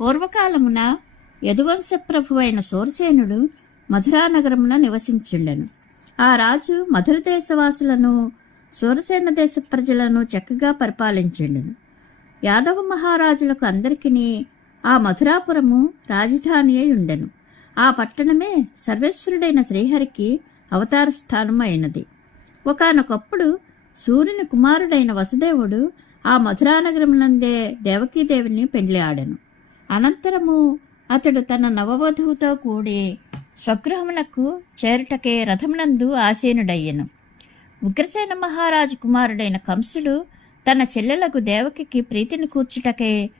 పూర్వకాలమున యదువంశ ప్రభువైన సూరసేనుడు మధురానగరమున నివసించుండెను. ఆ రాజు మధుర దేశవాసులను సూరసేన దేశ ప్రజలను చక్కగా పరిపాలించుండెను. యాదవ మహారాజులకు అందరికీ ఆ మధురాపురము రాజధాని అయి ఉండెను. ఆ పట్టణమే సర్వేశ్వరుడైన శ్రీహరికి అవతార స్థానం అయినది ఒకనొకప్పుడు సూర్యుని కుమారుడైన వసుదేవుడు ఆ మధురానగరమునందే దేవకీదేవిని పెండ్లి ఆడెను అనంతరము అతడు తన నవవధువుతో కూడి స్వగృహమునకు చేరుటకే రథమునందు ఆసీనుడయ్యెను. ఉగ్రసేన మహారాజు కుమారుడైన కంసుడు తన చెల్లెలకు దేవకికి ప్రీతిని కూర్చుటకే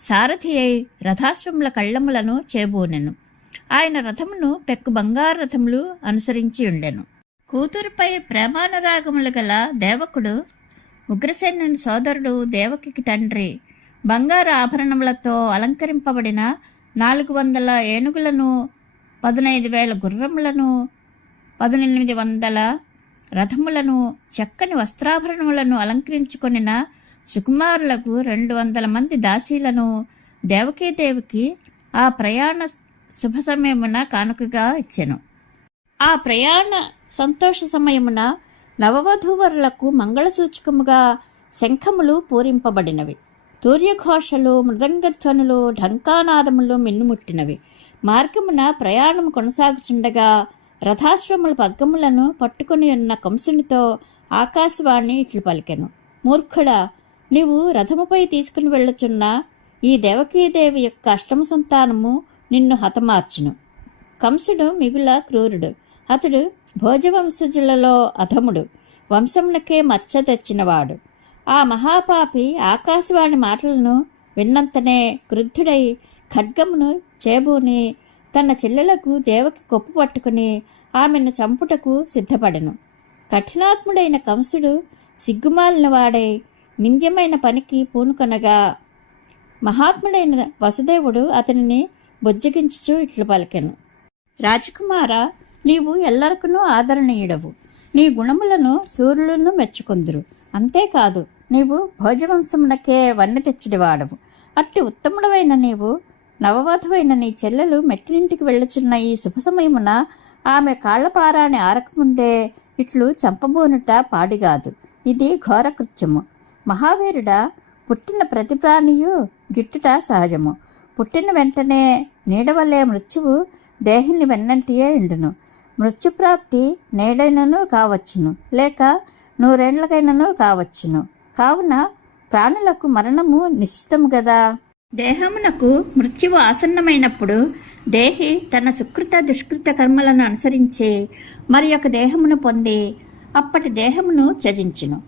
సారథి అయి రథాశ్వముల కళ్ళములను చేబూనెను. ఆయన రథమును పెక్కు బంగారు రథములు అనుసరించి ఉండెను. కూతురుపై ప్రేమానురాగములు గల దేవకుడు ఉగ్రసేనుని సోదరుడు దేవకికి తండ్రి బంగారు ఆభరణములతో అలంకరింపబడిన నాలుగు వందల ఏనుగులను పదునైదు వేల గుర్రములను పదునెనిమిది వందల రథములను చక్కని వస్త్రాభరణములను అలంకరించుకొనిన సుకుమారులకు రెండు వందల మంది దాసీలను దేవకీదేవికి ఆ ప్రయాణ శుభ సమయమున కానుకగా ఇచ్చెను. ఆ ప్రయాణ సంతోష సమయమున నవవధూవరులకు మంగళసూచకముగా శంఖములు పూరింపబడినవి. తూర్యఘోషలు మృదంగధ్వనులు ఢంకానాదములు మిన్నుముట్టినవి. మార్గమున ప్రయాణం కొనసాగుచుండగా రథాశ్వముల పగ్గములను పట్టుకుని ఉన్న కంసునితో ఆకాశవాణి ఇట్లు పలికెను. మూర్ఖుడా నీవు రథముపై తీసుకుని వెళ్ళుచున్న ఈ దేవకీదేవి యొక్క అష్టమ సంతానము నిన్ను హతమార్చును. కంసుడు మిగుల క్రూరుడు. అతడు భోజవంశజులలో అధముడు. వంశమునకే మచ్చ తెచ్చినవాడు. ఆ మహాపాపి ఆకాశవాణి మాటలను విన్నంతనే క్రుద్ధుడై ఖడ్గమును చేబూని తన చెల్లెలకు దేవకి కొప్పు పట్టుకుని ఆమెను చంపుటకు సిద్ధపడెను. కఠినాత్ముడైన కంసుడు సిగ్గుమాలిన వాడై నింజమైన పనికి పూనుకొనగా మహాత్ముడైన వసుదేవుడు అతనిని బుజ్జగించుచూ ఇట్లు పలికెను. రాజకుమార నీవు ఎల్లరకును ఆదరణీయుడవు. నీ గుణములను సూర్యులను మెచ్చుకుందురు. అంతేకాదు నీవు భోజవంశమునకే వన్నె తెచ్చినవాడవు. అట్టి ఉత్తముడవైన నీవు నవవధువైన నీ చెల్లెలు మెట్టినింటికి వెళ్ళుచున్న ఈ శుభ సమయమున ఆమె కాళ్ళపారాన్ని ఆరకముందే ఇట్లు చంపబోనుట పాడిగాదు. ఇది ఘోరకృత్యము మహావీరుడ పుట్టిన ప్రతి ప్రాణియు గిట్టుట సహజము. పుట్టిన వెంటనే నీడవలే మృత్యువు దేహిని వెన్నంటియే ఎండును మృత్యుప్రాప్తి నేడైనను కావచ్చును లేక నూరేండ్లకైనను కావచ్చును. కావున ప్రాణులకు మరణము నిశ్చితము గదా? దేహమునకు మృత్యువు ఆసన్నమైనప్పుడు దేహి తన సుకృత దుష్కృత కర్మలను అనుసరించి మరి ఒక దేహమును పొంది అప్పటి దేహమును త్యజించును.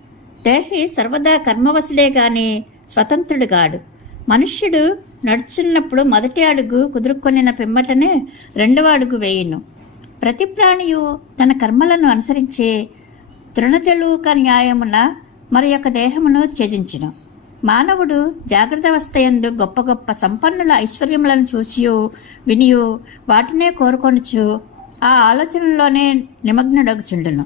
దేహి సర్వదా కర్మవశుడే గాని స్వతంత్రుడుగాడు మనుష్యుడు నడుచున్నప్పుడు మొదటి అడుగు కుదురుకొనిన పిమ్మటనే రెండవ అడుగు వేయును. ప్రతి ప్రాణియు తన కర్మలను అనుసరించే తృణతెలుక న్యాయమున మరి యొక్క దేహమును త్యజించును. మానవుడు జాగ్రత్త గొప్ప గొప్ప సంపన్నుల ఐశ్వర్యములను చూచియు వినియు వాటినే కోరుకొనుచు ఆ ఆలోచనలోనే నిమగ్నుడగుచుండును.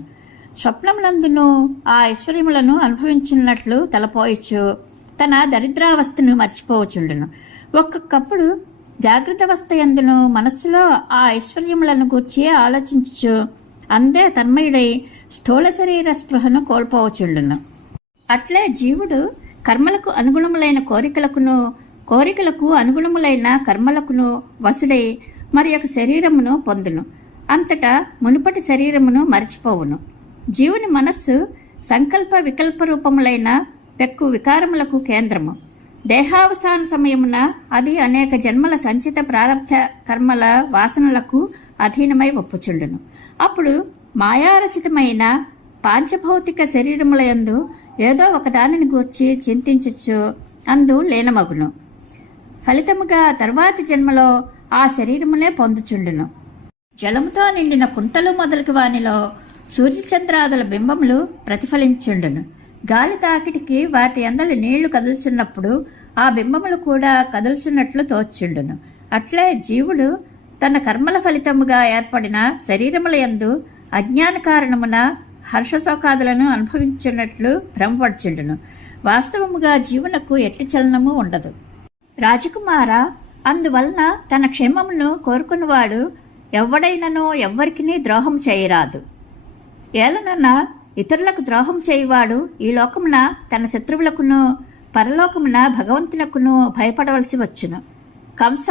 స్వప్నములందును ఆ ఐశ్వర్యములను అనుభవించినట్లు తలపోయచ్చు తన దరిద్రావస్థను మర్చిపోవచుండును ఒక్కొక్కప్పుడు జాగ్రత్త అవస్థ ఎందును మనస్సులో ఆ ఐశ్వర్యములను గూర్చి ఆలోచించు అందే తన్మయుడై స్థూల శరీర స్పృహను కోల్పోవచుండును అట్లే జీవుడు కర్మలకు అనుగుణములైన కోరికలకును కోరికలకు అనుగుణములైన కర్మలకును వసుడై మరి యొక్క శరీరమును పొందును. అంతటా మునుపటి శరీరమును మరిచిపోవును. జీవుని మనస్సు సంకల్ప వికల్ప రూపములైన పెక్కు వికారములకు కేంద్రము. దేహావసాన సమయమున అది అనేక జన్మల సంచిత ప్రారంభ కర్మల వాసనలకు అధీనమై ఒప్పుచుండును. అప్పుడు మాయారచితమైన పాంచభౌతిక శరీరములయందు ఏదో ఒకదానిని గూర్చి చింతించచ్చు అందు లీనమగును. ఫలితముగా తర్వాతి జన్మలో ఆ శరీరమునే పొందుచుండును. జలముతో నిండిన కుంటలు మొదలగు వానిలో సూర్యచంద్రాదుల బింబములు ప్రతిఫలించుండును. గాలి తాకిటికి వాటి అందలి నీళ్ళు కదులుచున్నప్పుడు ఆ బింబములు కూడా కదులుచున్నట్లు తోచుండును. అట్లే జీవుడు తన కర్మల ఫలితముగా ఏర్పడిన శరీరముల యందు అజ్ఞాన కారణమున హర్షశోకాదులను అనుభవించున్నట్లు భ్రమపడుచుండును. వాస్తవముగా జీవునకు ఎట్టి చలనము ఉండదు. రాజకుమార అందువలన తన క్షేమమును కోరుకున్నవాడు ఎవడైనను ఎవ్వరికినీ ద్రోహం చేయరాదు. ఏలనన్నా ఇతరులకు ద్రోహం చేయువాడు ఈ లోకమున తన శత్రువులకును పరలోకమున భగవంతునకును భయపడవలసి వచ్చును. కంస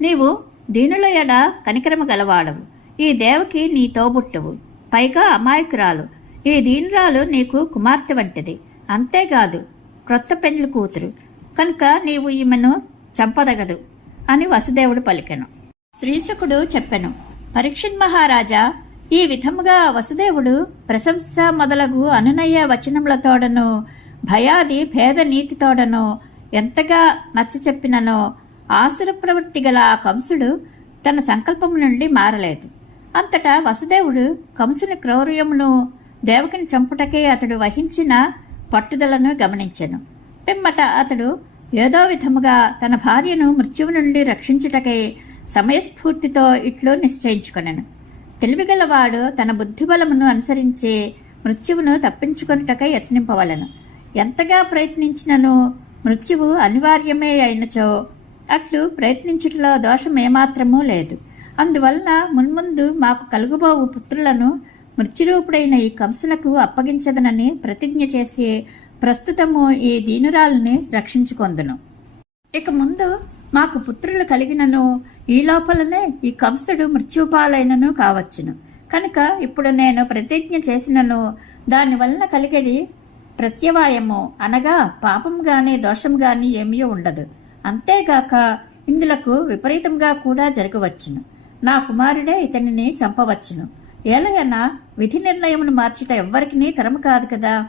నీవు దీనుల ఎడ కనికరము గలవాడవు. ఈ దేవకి నీ తోబుట్టువు. పైగా అమాయకురాలు. ఈ దీనురాలు నీకు కుమార్తె వంటిది. అంతేకాదు క్రొత్త పెండ్లు కూతురు. కనుక నీవు ఈమెను చంపదగదు అని వసుదేవుడు పలికెను. శ్రీశకుడు చెప్పెను పరీక్షిత్ మహారాజా ఈ విధముగా వసుదేవుడు ప్రశంస మొదలగు అనునయ వచనములతోడను భయాది భేద నీటితోడనో ఎంతగా నచ్చ చెప్పిననో ఆసుర ప్రవృత్తి గల ఆ కంసుడు తన సంకల్పము నుండి మారలేదు. అంతటా వసుదేవుడు కంసుని క్రౌర్యమును దేవకిని చంపుటకే అతడు వహించిన పట్టుదలను గమనించెను. పిమ్మట అతడు ఏదో విధముగా తన భార్యను మృత్యువు నుండి రక్షించుటకై సమయస్ఫూర్తితో ఇట్లు నిశ్చయించుకొనెను. తెలివిగలవాడు తన బుద్ధిబలమును అనుసరించి మృత్యువును తప్పించుకొనుటకై యత్నింపవలను. ఎంతగా ప్రయత్నించినను మృత్యువు అనివార్యమే అయినచో అట్లు ప్రయత్నించుటలో దోషమేమాత్రమూ లేదు. అందువలన మున్ముందు మాకు కలుగుబోవు పుత్రులను మృత్యురూపుడైన ఈ కంసులకు అప్పగించదనని ప్రతిజ్ఞ చేసి ప్రస్తుతము ఈ దీనురాల్ని రక్షించుకొందును. ఇక ముందు మాకు పుత్రులు కలిగినను ఈ లోపలనే ఈ కంసుడు మృత్యుపాలైనను కావచ్చును. కనుక ఇప్పుడు నేను ప్రతిజ్ఞ చేసినను దానివలన కలిగడి ప్రత్యవాయము అనగా పాపం గాని దోషం గాని ఏమీ ఉండదు. అంతేగాక ఇందులకు విపరీతంగా కూడా జరగవచ్చును. నా కుమారుడే ఇతనిని చంపవచ్చును. ఏలయన విధి నిర్ణయమును మార్చుట ఎవ్వరికినీ తరము కాదు కదా.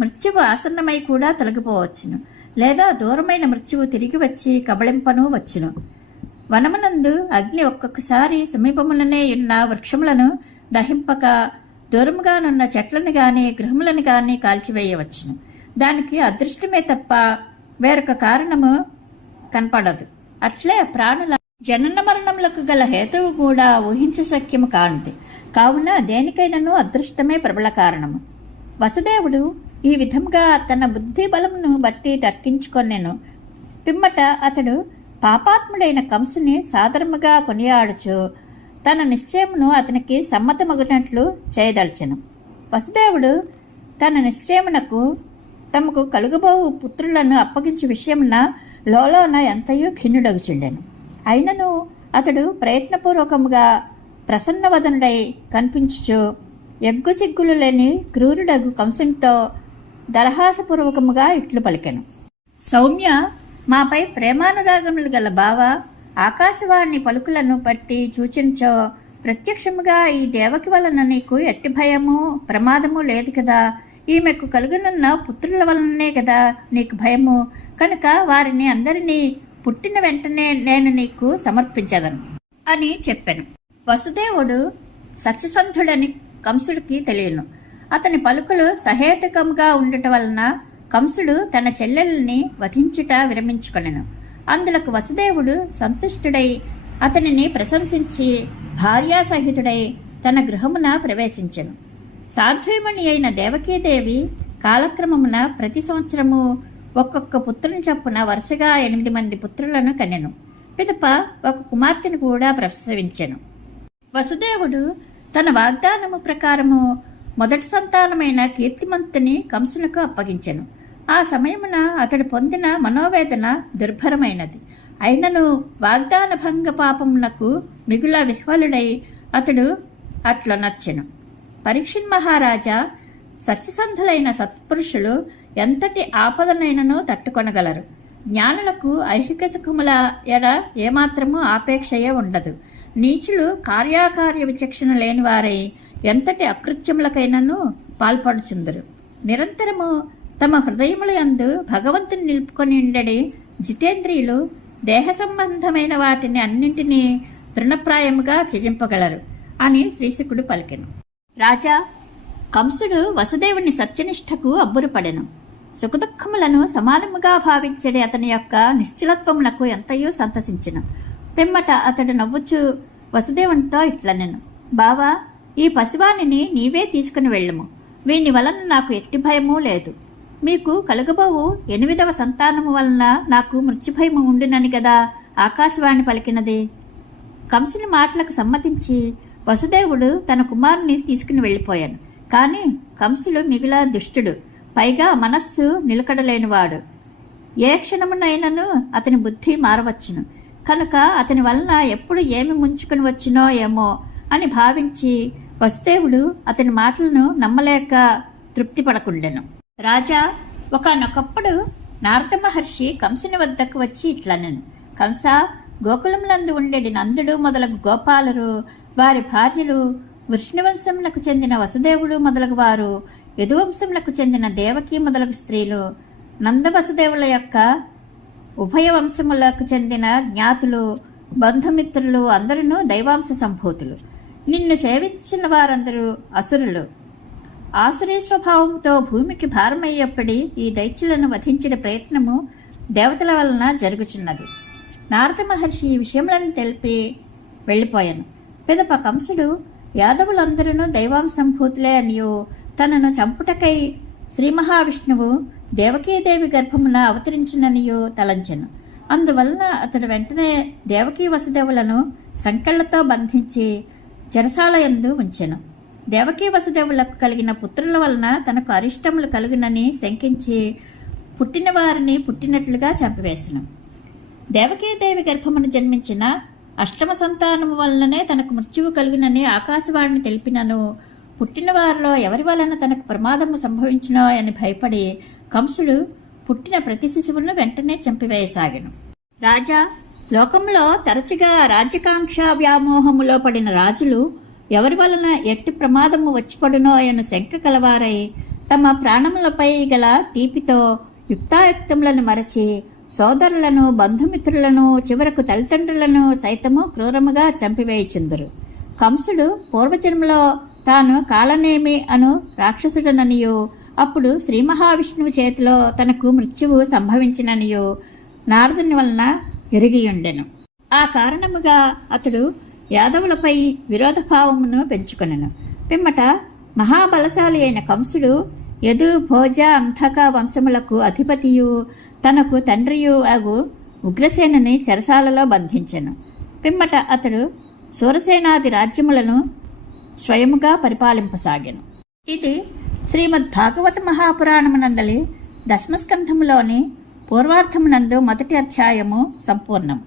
మృత్యువు ఆసన్నమై కూడా తొలగిపోవచ్చును. లేదా దూరమైన మృత్యువు తిరిగి వచ్చి కబళింపను వచ్చును. వనమునందు అగ్ని ఒక్కొక్కసారి సమీపములనే ఉన్న వృక్షములను దహింపక దూరముగానున్న చెట్లను గాని గృహములను గాని కాల్చివేయవచ్చును. దానికి అదృష్టమే తప్ప వేరొక కారణము కనపడదు. అట్లే ప్రాణుల జనన మరణములకు గల హేతువు కూడా ఊహించశక్యము కానిది. కావున దేనికైనాను అదృష్టమే ప్రబల కారణము. వసుదేవుడు ఈ విధంగా తన బుద్ధి బలమును బట్టి తర్కించుకొనెను పిమ్మట అతడు పాపాత్ముడైన కంసుని సాదరముగా కొనియాడుచు తన నిశ్చయమును అతనికి సమ్మతమగినట్లు చేయదలచను. వసుదేవుడు తన నిశ్చయమునకు తమకు కలుగబోవు పుత్రులను అప్పగించే విషయమున లోలోన ఎంతయో ఖిన్నుడగుచుండెను. అయినను అతడు ప్రయత్నపూర్వకముగా ప్రసన్నవదనుడై కనిపించుచు ఎగ్గుసిగ్గులు లేని క్రూరుడగు కంసంతో దరహాసపూర్వకముగా ఇట్లు పలికెను. సౌమ్య మాపై ప్రేమానురాగములు గల బావ ఆకాశవాణి పలుకులను పట్టి చూచించో ప్రత్యక్షముగా ఈ దేవకి వలన నీకు ఎట్టి భయము ప్రమాదము లేదు కదా. ఈమెకు కలుగునున్న పుత్రుల వలననే కదా నీకు భయము. కనుక వారిని అందరినీ పుట్టిన వెంటనే నేను నీకు సమర్పించదను అని చెప్పాను. వసుదేవుడు సత్యసంధుడని కంసుడికి తెలియను. అతని పలుకులు సహేతుకంగా ఉండటం వలన కంసుడు తన చెల్లెల్ని వధించుట విరమించుకొనెను. అందులకు వసుదేవుడు సంతుష్టుడై అతనిని ప్రశంసించి భార్యాసహితుడై తన గృహమున ప్రవేశించెను. సాధ్వీమణి అయిన దేవకీదేవి కాలక్రమమున ప్రతి సంవత్సరము ఒక్కొక్క పుత్రుని చొప్పున వరుసగా ఎనిమిది మంది పుత్రులను కనెను. పిదప ఒక కుమార్తెను కూడా ప్రసవించెను. వసుదేవుడు తన వాగ్దానము ప్రకారము మొదటి సంతానమైన కీర్తిమంతుని కంసునకు అప్పగించెను. ఆ సమయమున అతడు పొందిన మనోవేదన దుర్భరమైనది. అయినను వాగ్దాన భంగ పాపమునకు మిగుల విహ్వలుడై అతడు అట్లా నర్చెను. మహారాజా సత్యసంధులైన సత్పురుషులు ఎంతటి ఆపదనైనను తట్టుకొనగలరు. జ్ఞానులకు ఐహిక సుఖముల ఎడ ఏమాత్రము ఆపేక్షయే ఉండదు. నీచులు కార్యాకార్య విచక్షణ లేనివారై ఎంతటి అకృత్యములకైనను పాల్పడుచుందరు. నిరంతరము తమ హృదయముల యందు భగవంతుని నిలుపుకొని ఉండడి జితేంద్రియులు దేహ సంబంధమైన వాటిని అన్నింటినీ తృణప్రాయముగా త్యజింపగలరు అని శ్రీశకుడు పలికెను. రాజా కంసుడు వసుదేవుని సత్యనిష్టకు అబ్బురపడెను. సుఖదుఖములను సమానముగా భావించడి అతని యొక్క నిశ్చలత్వమునకు ఎంతయో సంతసించెను. పిమ్మట అతడు నవ్వుచు వసుదేవునితో ఇట్లనెను బావా ఈ పసివాణిని నీవే తీసుకుని వెళ్ళము. వీని వలన నాకు ఎట్టి భయమూ లేదు. మీకు కలుగబోవు ఎనిమిదవ సంతానము వలన నాకు మృత్యుభయము ఉండినని కదా ఆకాశవాణి పలికినది. కంసుని మాటలకు సమ్మతించి వసుదేవుడు తన కుమారుని తీసుకుని వెళ్ళిపోయాను. కానీ కంసుడు మిగిలా దుష్టుడు. పైగా మనస్సు నిలకడలేనివాడు. ఏ క్షణమునైనను అతని బుద్ధి మారవచ్చును. కనుక అతని వలన ఎప్పుడు ఏమి ముంచుకుని వచ్చినో ఏమో అని భావించి వసుదేవుడు అతని మాటలను నమ్మలేక తృప్తిపడకుండెను. రాజా ఒకనొకప్పుడు నారద మహర్షి కంసుని వద్దకు వచ్చి ఇట్లనను. కంస గోకులములందు ఉండేది నందుడు మొదలగు గోపాలరు వారి భార్యలు వృష్ణవంశములకు చెందిన వసుదేవుడు మొదలగు వారు యదువంశములకు చెందిన దేవకి మొదలగు స్త్రీలు నంద వసుదేవుల యొక్క ఉభయ వంశములకు చెందిన జ్ఞాతులు బంధుమిత్రులు అందరూ దైవాంశ సంభూతులు. నిన్ను సేవించిన వారందరూ అసురులు. ఆసురీ స్వభావంతో భూమికి భారమయ్యప్పటి ఈ దైత్యులను వధించిన ప్రయత్నము దేవతల వలన జరుగుచున్నది. నారద మహర్షి ఈ విషయములను తెలిపి వెళ్ళిపోయాను. పిదప కంసుడు యాదవులందరూ దైవాంశంభూతులే అనియు తనను చంపుటకై శ్రీ మహావిష్ణువు దేవకీదేవి గర్భమున అవతరించిననియు తలంచెను. అందువలన అతడు వెంటనే దేవకీ వసుదేవులను సంకెళ్ళతో బంధించి చెరసాల యందు ఉంచెను. దేవకీ వసుదేవులకు కలిగిన పుత్రుల వలన తనకు అరిష్టములు కలుగునని శంకించి పుట్టిన వారిని పుట్టినట్లుగా చంపివేసెను. దేవకీదేవి గర్భమును జన్మించిన అష్టమ సంతానము వలననే తనకు మృత్యువు కలుగునని ఆకాశవాణిని తెలిపినను. పుట్టిన వారిలో ఎవరి వలన తనకు ప్రమాదము సంభవించినో అని భయపడి కంసుడు పుట్టిన ప్రతి శిశువును వెంటనే చంపివేయసాగాను. రాజా లోకంలో తరచుగా రాజ్యకాంక్ష వ్యామోహములో పడిన రాజులు ఎవరి వలన ఎట్టి ప్రమాదము వచ్చిపడునో అన్న శంక కలవారై తమ ప్రాణములపై గల తీపితో యుక్తాయుక్తములను మరచి సోదరులను బంధుమిత్రులను చివరకు తల్లిదండ్రులను సైతము క్రూరముగా చంపివేయుచుందరు. కంసుడు పూర్వజన్మలో తాను కాలనేమి అను రాక్షసుడననియు అప్పుడు శ్రీ మహావిష్ణువు చేతిలో తనకు మృత్యువు సంభవించిననియు నారదుని వలన ఎరిగియుండెను. ఆ కారణముగా అతడు యాదవులపై విరోధభావమును పెంచుకొనెను. పిమ్మట మహాబలశాలి అయిన కంసుడు యదు భోజ అంధక వంశములకు అధిపతియు తనకు తండ్రియు అగు ఉగ్రసేనని చెరసాలలో బంధించెను. పిమ్మట అతడు సూరసేనాది రాజ్యములను స్వయముగా పరిపాలింపసాగాను. ఇది శ్రీమద్ భాగవత మహాపురాణమునందలి దశమస్కంధములోని పూర్వార్థమునందు మొదటి అధ్యాయము సంపూర్ణం.